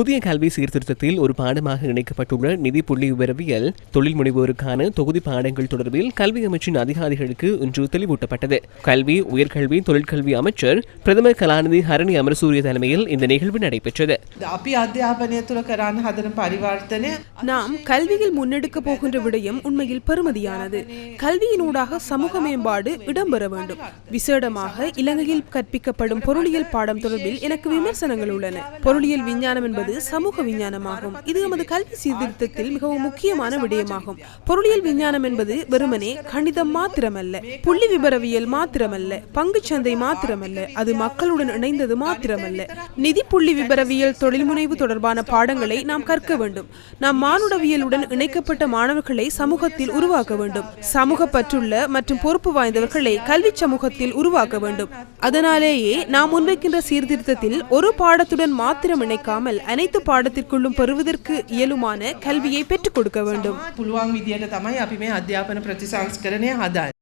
புதிய கல்வி சீர்திருத்தத்தில் ஒரு பாடமாக இணைக்கப்பட்டுள்ள நிதி புள்ளி விவரவியல் தொழில் முனைவோருக்கான தொகுதி பாடங்கள் தொடர்பில் கல்வி அமைச்சின் அதிகாரிகளுக்கு இன்று தெளிவூட்டப்பட்டது. கல்வி உயர்கல்வி தொழிற்கல்வி அமைச்சர் பிரதமர் கலாநிதி ஹரணி அமரசூரிய தலைமையில் இந்த நிகழ்வு நடைபெற்றது. நாம் கல்வியில் முன்னெடுக்க போகின்ற விடயம் உண்மையில் பெருமதியானது. கல்வியினூடாக சமூக மேம்பாடு இடம்பெற வேண்டும். விசேடமாக இலங்கையில் கற்பிக்கப்படும் பொருளியல் பாடம் தொடர்பில் எனக்கு விமர்சனங்கள் உள்ளன. பொருளியல் விஞ்ஞானம் என்பது என்பது சமூக விஞ்ஞானமாகும். இது நமது கல்வி சீர்திருத்தத்தில் மிகவும் முக்கியமான விடயமாகும். பொருளியல் விஞ்ஞானம் என்பது வெறுமனே கணிதம் மாத்திரமல்ல புள்ளி விபரவியல் மாத்திரமல்ல பங்குச்சந்தை மாத்திரமல்ல அது மக்களுடன் இணைந்தது மாத்திரமல்ல. நிதி புள்ளி விபரவியல் தொழில் முனைவு தொடர்பான பாடங்களை நாம் கற்க வேண்டும். நாம் மானுடவியலுடன் இணைக்கப்பட்ட மாணவர்களை சமூகத்தில் உருவாக்க வேண்டும். சமூக பற்றுள்ள மற்றும் பொறுப்பு வாய்ந்தவர்களை கல்வி சமூகத்தில் உருவாக்க வேண்டும். அதனாலேயே நாம் முன்வைக்கின்ற சீர்திருத்தத்தில் ஒரு பாடத்துடன் மாத்திரம் இணைக்காமல் அனைத்து பாடத்திற்குள்ளும் பெறுவதற்கு இயலுமான கல்வியை பெற்றுக் கொடுக்க வேண்டும். புல்வாங் விதியில தமாய் அப்பயுமே அத்தியாபன பிரதிசாஸ்கரனே அதான்